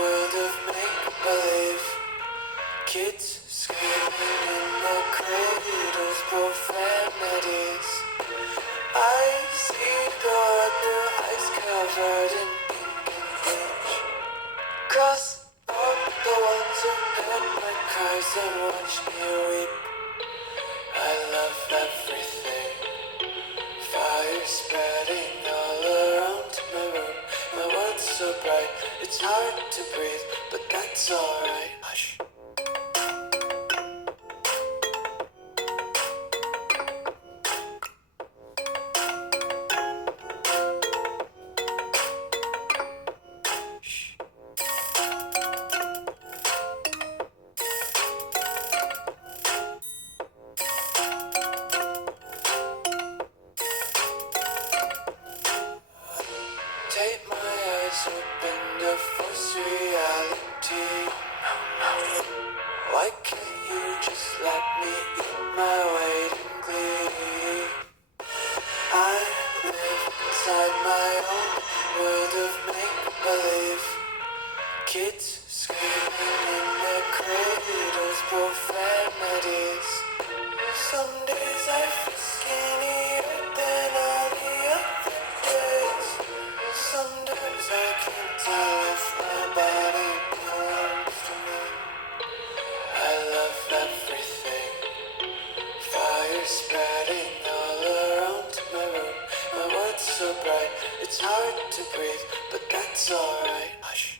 world of make-believe. Kids screaming in their cradles, profanities. I see the world through ice covered in ink and bleach. Cross out the ones who heard my cries and watched me weep. I love everything. Fire spreading all around my room. My world's so bright, it's hard to breathe, but that's alright. Hush. Take my eyes open to force reality. Why can't you just let me eat my weight in glee? I live inside my own world of make-believe. Kids screaming in their cradles, profanities. Some days I feel skinnier than all the other days. Sometimes I can't tell if my body belongs to me. I love everything. Fire spreading all around my room. My world's so bright, it's hard to breathe, but that's alright. Hush.